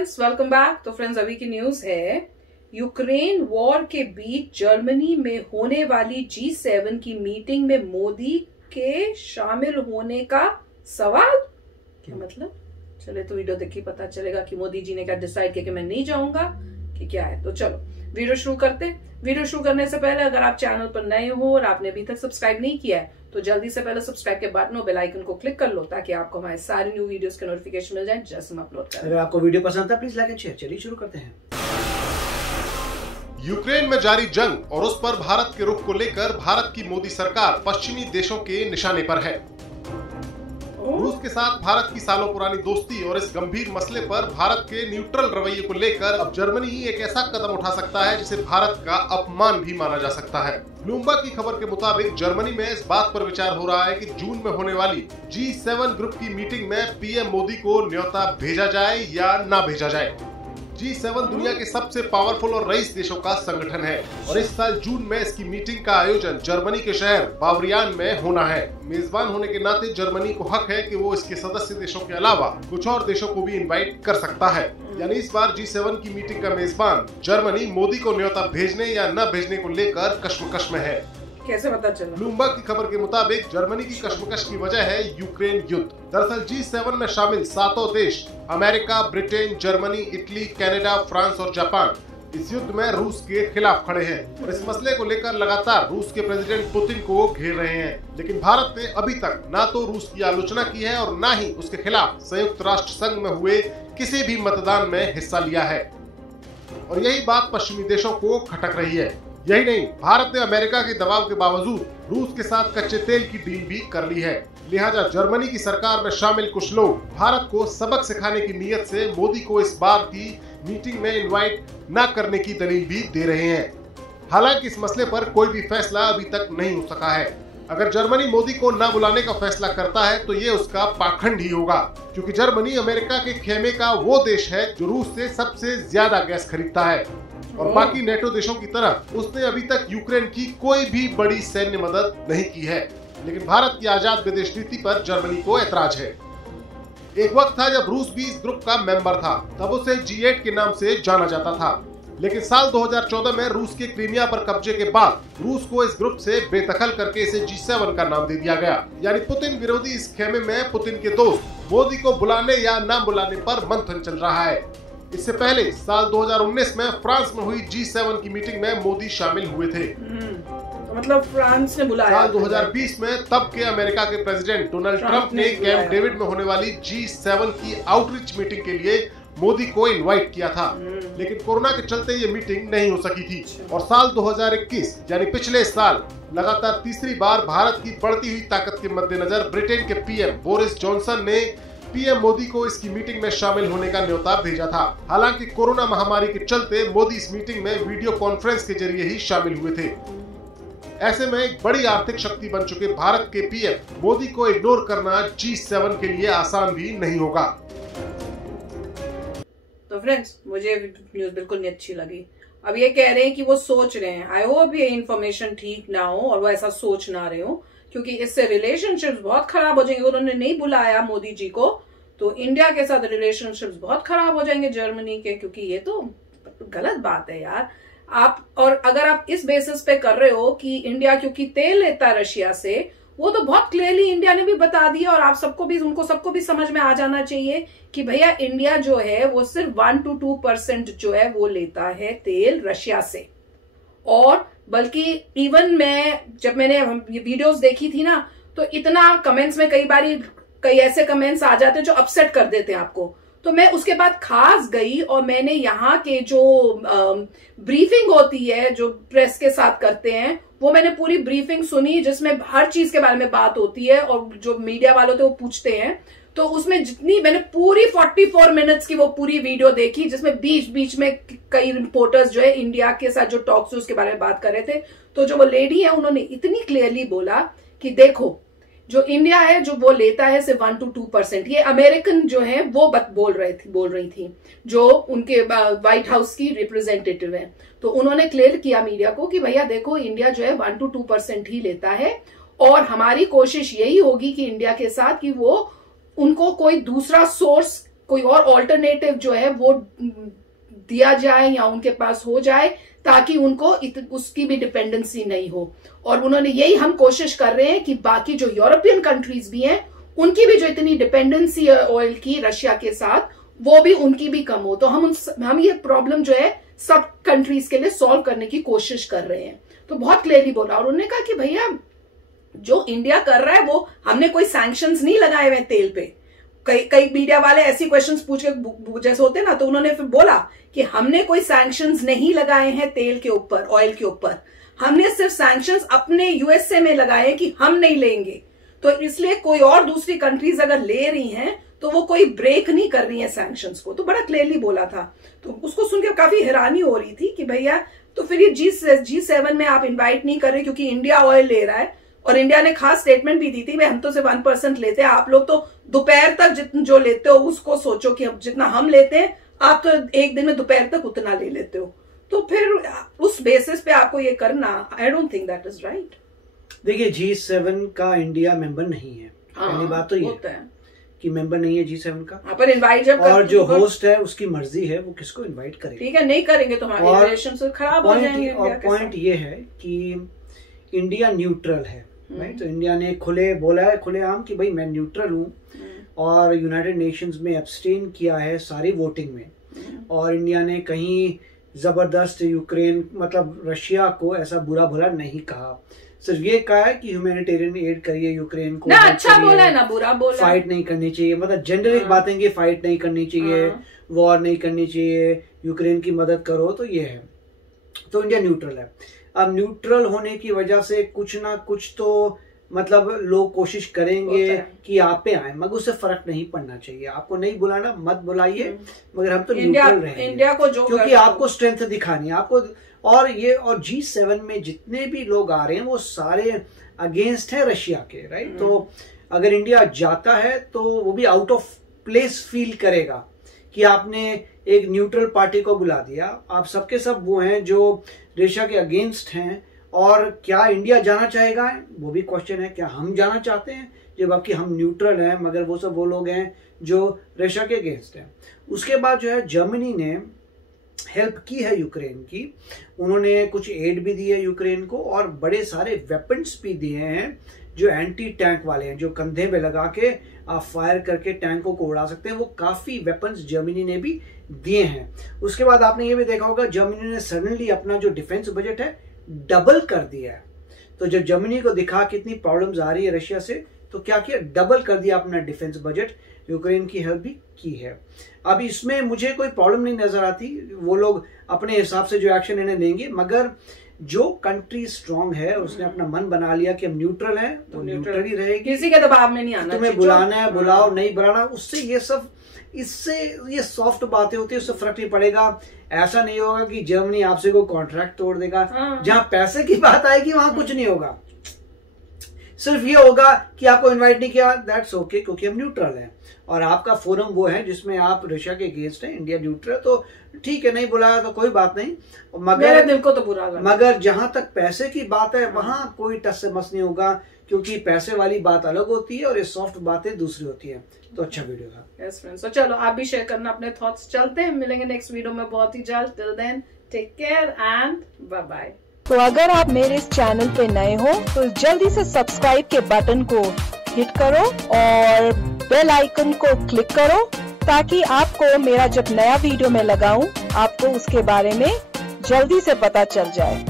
Friends, welcome back. तो friends, अभी की न्यूज है, यूक्रेन वॉर के बीच जर्मनी में होने वाली G7 की मीटिंग में मोदी के शामिल होने का सवाल। क्या मतलब? चले तो वीडियो देखिए, पता चलेगा कि मोदी जी ने क्या डिसाइड किया कि मैं नहीं जाऊंगा कि क्या है। तो चलो वीडियो शुरू करते। वीडियो शुरू करने से पहले अगर आप चैनल पर नए हो और आपने अभी तक सब्सक्राइब नहीं किया है तो जल्दी से पहले सब्सक्राइब के बटन और बेल आइकन को क्लिक कर लो ताकि आपको हमारे सारे न्यू वीडियोस के नोटिफिकेशन मिल जाए जैसे हम अपलोड करें। अगर आपको वीडियो पसंद है प्लीज लाइक एंड शेयर। चलिए शुरू करते हैं। यूक्रेन में जारी जंग और उस पर भारत के रुख को लेकर भारत की मोदी सरकार पश्चिमी देशों के निशाने पर है। रूस के साथ भारत की सालों पुरानी दोस्ती और इस गंभीर मसले पर भारत के न्यूट्रल रवैये को लेकर अब जर्मनी ही एक ऐसा कदम उठा सकता है जिसे भारत का अपमान भी माना जा सकता है। ब्लूमबर्ग की खबर के मुताबिक जर्मनी में इस बात पर विचार हो रहा है कि जून में होने वाली G7 ग्रुप की मीटिंग में पीएम मोदी को न्योता भेजा जाए या ना भेजा जाए। G7 दुनिया के सबसे पावरफुल और रईस देशों का संगठन है और इस साल जून में इसकी मीटिंग का आयोजन जर्मनी के शहर बावरियान में होना है। मेजबान होने के नाते जर्मनी को हक है कि वो इसके सदस्य देशों के अलावा कुछ और देशों को भी इनवाइट कर सकता है। यानी इस बार G7 की मीटिंग का मेजबान जर्मनी मोदी को न्योता भेजने या न भेजने को लेकर कश्मकश में है। कैसे पता चला? ब्लूमबर्ग की खबर के मुताबिक जर्मनी की कश्मकश की वजह है यूक्रेन युद्ध। दरअसल G7 में शामिल 7 देश America, Britain, Germany, Italy, Canada, France और जापान इस युद्ध में रूस के खिलाफ खड़े हैं और इस मसले को लेकर लगातार रूस के प्रेसिडेंट पुतिन को घेर रहे हैं। लेकिन भारत ने अभी तक ना तो रूस की आलोचना की है और ना ही उसके खिलाफ संयुक्त राष्ट्र संघ में हुए किसी भी मतदान में हिस्सा लिया है और यही बात पश्चिमी देशों को खटक रही है। यही नहीं, भारत ने अमेरिका के दबाव के बावजूद रूस के साथ कच्चे तेल की डील भी कर ली है। लिहाजा जर्मनी की सरकार में शामिल कुछ लोग भारत को सबक सिखाने की नीयत से मोदी को इस बार की मीटिंग में इनवाइट न करने की दलील भी दे रहे हैं। हालांकि इस मसले पर कोई भी फैसला अभी तक नहीं हो सका है। अगर जर्मनी मोदी को न बुलाने का फैसला करता है तो ये उसका पाखंड ही होगा, क्योंकि जर्मनी अमेरिका के खेमे का वो देश है जो रूस से सबसे ज्यादा गैस खरीदता है और बाकी नेटो देशों की तरह उसने अभी तक यूक्रेन की कोई भी बड़ी सैन्य मदद नहीं की है। लेकिन भारत की आजाद विदेश नीति पर जर्मनी को ऐतराज है। एक वक्त था जब रूस भी इस ग्रुप का मेंबर था, तब उसे G8 के नाम से जाना जाता था। लेकिन साल 2014 में रूस के क्रीमिया पर कब्जे के बाद रूस को इस ग्रुप से बेदखल करके इसे G7 का नाम दे दिया गया। यानी पुतिन विरोधी इस खेमे में पुतिन के दोस्त मोदी को बुलाने या न बुलाने पर मंथन चल रहा है। इससे पहले साल 2019 में फ्रांस में हुई G7 की मीटिंग में मोदी शामिल हुए थे। तो मतलब फ्रांस ने बुलाया। साल 2020 में तब के अमेरिका के प्रेसिडेंट डोनाल्ड ट्रंप ने कैंप डेविड में होने वाली G7 की आउटरीच मीटिंग के लिए मोदी को इनवाइट किया था, लेकिन कोरोना के चलते ये मीटिंग नहीं हो सकी थी। और साल 2021 यानी पिछले साल लगातार तीसरी बार भारत की बढ़ती हुई ताकत के मद्देनजर ब्रिटेन के पीएम बोरिस जॉनसन ने पीएम मोदी को इसकी मीटिंग में शामिल होने का न्योता भेजा था। हालांकि कोरोना महामारी के चलते मोदी इस मीटिंग में वीडियो कॉन्फ्रेंस के जरिए ही शामिल हुए थे। ऐसे में एक बड़ी आर्थिक शक्ति बन चुके भारत के पीएम मोदी को इग्नोर करना G7 के लिए आसान भी नहीं होगा। तो फ्रेंड्स, मुझे न्यूज बिल्कुल नहीं अच्छी लगी। अब ये कह रहे हैं कि वो सोच रहे हैं, आई होप ये इन्फॉर्मेशन ठीक ना हो और वो ऐसा सोच ना रहे हो, क्योंकि इससे रिलेशनशिप्स बहुत खराब हो जाएंगे। उन्होंने नहीं बुलाया मोदी जी को तो इंडिया के साथ रिलेशनशिप्स बहुत खराब हो जाएंगे जर्मनी के, क्योंकि ये तो गलत बात है यार। आप और अगर आप इस बेसिस पे कर रहे हो कि इंडिया क्योंकि तेल लेता है रशिया से, वो तो बहुत क्लियरली इंडिया ने भी बता दिया और आप सबको भी समझ में आ जाना चाहिए कि भैया इंडिया जो है वो सिर्फ 1 to 2% जो है वो लेता है तेल रशिया से। और बल्कि इवन जब मैंने ये वीडियोस देखी थी ना, तो इतना कमेंट्स में कई ऐसे कमेंट्स आ जाते हैं जो अपसेट कर देते हैं आपको। तो मैं उसके बाद खास गई और मैंने यहाँ के जो ब्रीफिंग होती है जो प्रेस के साथ करते हैं, वो मैंने पूरी ब्रीफिंग सुनी जिसमें हर चीज के बारे में बात होती है और जो मीडिया वाले थे वो पूछते हैं। तो उसमें जितनी मैंने पूरी 44 मिनट्स की वो पूरी वीडियो देखी, जिसमें बीच बीच में कई रिपोर्टर्स जो है इंडिया के साथ जो टॉक्स उसके बारे में बात कर रहे थे। तो जो वो लेडी है उन्होंने इतनी क्लियरली बोला कि देखो जो इंडिया है जो वो लेता है सिर्फ 1 to 2%। ये अमेरिकन जो है वो बोल रही थी जो उनके व्हाइट हाउस की रिप्रेजेंटेटिव है। तो उन्होंने क्लियर किया मीडिया को कि भैया देखो इंडिया जो है 1 to 2% ही लेता है और हमारी कोशिश यही होगी कि इंडिया के साथ कि वो उनको कोई दूसरा सोर्स कोई और ऑल्टरनेटिव जो है वो दिया जाए या उनके पास हो जाए, ताकि उनको उसकी भी डिपेंडेंसी नहीं हो। और उन्होंने यही हम कोशिश कर रहे हैं कि बाकी जो यूरोपियन कंट्रीज भी हैं उनकी भी जो इतनी डिपेंडेंसी है ऑयल की रशिया के साथ, वो भी उनकी भी कम हो। तो हम ये प्रॉब्लम जो है सब कंट्रीज के लिए सॉल्व करने की कोशिश कर रहे हैं। तो बहुत क्लियरली बोला। और उन्होंने कहा कि भैया जो इंडिया कर रहा है वो, हमने कोई सैंक्शंस नहीं लगाए हुए तेल पे। कई मीडिया वाले ऐसी क्वेश्चंस पूछ के जैसे होते ना, तो उन्होंने फिर बोला कि हमने कोई सैंक्शंस नहीं लगाए हैं तेल के ऊपर, ऑयल के ऊपर। हमने सिर्फ सैंक्शंस अपने यूएसए में लगाए हैं कि हम नहीं लेंगे। तो इसलिए कोई और दूसरी कंट्रीज अगर ले रही हैं तो वो कोई ब्रेक नहीं कर रही है सैंक्शंस को। तो बड़ा क्लियरली बोला था। तो उसको सुन के काफी हैरानी हो रही थी कि भैया तो फिर ये G7 में आप इन्वाइट नहीं कर रहे क्योंकि इंडिया ऑयल ले रहा है। और इंडिया ने खास स्टेटमेंट भी दी थी, भाई हम तो सिर्फ 1% लेते हैं, आप लोग तो दोपहर तक जितना जो लेते हो उसको सोचो कि जितना हम लेते हैं आप तो एक दिन में दोपहर तक उतना ले लेते हो। तो फिर उस बेसिस पे आपको ये करना, I don't think that is right. देखिए G7 का इंडिया मेंबर नहीं है, पहली बात तो ये है कि मेंबर नहीं है G7 का। पर इनवाइट जब और जो होस्ट है उसकी मर्जी है वो किसको इनवाइट करे। ठीक है, नहीं करेंगे तो हमारे रिलेशंस खराब हो जाएंगे। और पॉइंट ये है कि इंडिया न्यूट्रल है, राइट। तो इंडिया ने बोला है खुलेआम कि भाई मैं न्यूट्रल हूँ, और यूनाइटेड नेशंस में एब्सटेन किया है सारी वोटिंग में। और इंडिया ने कहीं जबरदस्त यूक्रेन मतलब रशिया को ऐसा बुरा भला नहीं कहा, सिर्फ ये कहा है कि ह्यूमैनिटेरियन एड करिए यूक्रेन को, ना अच्छा बोला है ना बुरा बोला, फाइट नहीं करनी चाहिए, मतलब जेनरिक बातें कि फाइट नहीं करनी चाहिए, वॉर नहीं करनी चाहिए, यूक्रेन की मदद करो। तो ये है, तो इंडिया न्यूट्रल है। अब न्यूट्रल होने की वजह से कुछ ना कुछ तो मतलब लोग कोशिश करेंगे कि आप पे आए, मगर उससे फर्क नहीं पड़ना चाहिए। आपको नहीं बुलाना मत बुलाइए, मगर हम तो न्यूट्रल रहेंगे इंडिया को जो, क्योंकि आपको स्ट्रेंथ दिखानी है आपको। और G7 में जितने भी लोग आ रहे हैं वो सारे अगेंस्ट है रशिया के, राइट। तो अगर इंडिया जाता है तो वो भी आउट ऑफ प्लेस फील करेगा कि आपने एक न्यूट्रल पार्टी को बुला दिया। आप सबके सब वो हैं जो रशिया के अगेंस्ट हैं। और क्या इंडिया जाना चाहेगा, वो भी क्वेश्चन है। क्या हम जाना चाहते हैं, जबकि हम न्यूट्रल हैं, मगर वो सब वो लोग हैं जो रशिया के अगेंस्ट हैं। उसके बाद जो है जर्मनी ने हेल्प की है यूक्रेन की, उन्होंने कुछ एड भी दी है यूक्रेन को, और बड़े सारे वेपन्स भी दिए हैं जो एंटी टैंक वाले हैं, जो कंधे पे लगा के आप फायर करके टैंकों को उड़ा सकते हैं। वो काफी वेपन्स जर्मनी ने भी दिए हैं। उसके बाद आपने ये भी देखा होगा जर्मनी ने सडनली अपना जो डिफेंस बजट है डबल कर दिया है। तो जब जर्मनी को दिखा कितनी प्रॉब्लम्स आ रही है रशिया से, तो क्या किया, डबल कर दिया अपना डिफेंस बजट, यूक्रेन की हेल्प भी की है। अब इसमें मुझे कोई प्रॉब्लम नहीं नजर आती, वो लोग अपने हिसाब से जो एक्शन इन्हें लेंगे, मगर जो कंट्री स्ट्रांग है उसने अपना मन बना लिया कि हम न्यूट्रल हैं, तो न्यूट्रल ही रहेगी, किसी के दबाव में नहीं आना। तुम्हें बुलाना है बुलाओ, नहीं बुलाना उससे ये सब, इससे ये सॉफ्ट बातें होती है, उससे फर्क नहीं पड़ेगा। ऐसा नहीं होगा कि जर्मनी आपसे कोई कॉन्ट्रैक्ट तोड़ देगा। जहां पैसे की बात आएगी वहां कुछ नहीं होगा, सिर्फ ये होगा कि आपको इनवाइट नहीं किया, दैट्स ओके, क्योंकि हम न्यूट्रल हैं। और आपका फोरम वो है जिसमें आप रशिया के अगेंस्ट हैं, इंडिया न्यूट्रल, तो ठीक है, नहीं बुलाया तो कोई बात नहीं। मगर मेरे दिल को तो बुरा लगा। मगर जहां तक पैसे की बात है वहां कोई टस से मस नहीं होगा, क्योंकि पैसे वाली बात अलग होती है और ये सॉफ्ट बातें दूसरी होती है। तो अच्छा वीडियो था। यस फ्रेंड्स, तो चलो आप भी शेयर करना अपने थॉट्स। चलते हैं, मिलेंगे नेक्स्ट वीडियो में बहुत ही जल्द। Till then take care and bye bye. तो अगर आप मेरे इस चैनल पे नए हो तो जल्दी से सब्सक्राइब के बटन को हिट करो और बेल आइकन को क्लिक करो, ताकि आपको मेरा जब नया वीडियो मैं लगाऊं आपको उसके बारे में जल्दी से पता चल जाए।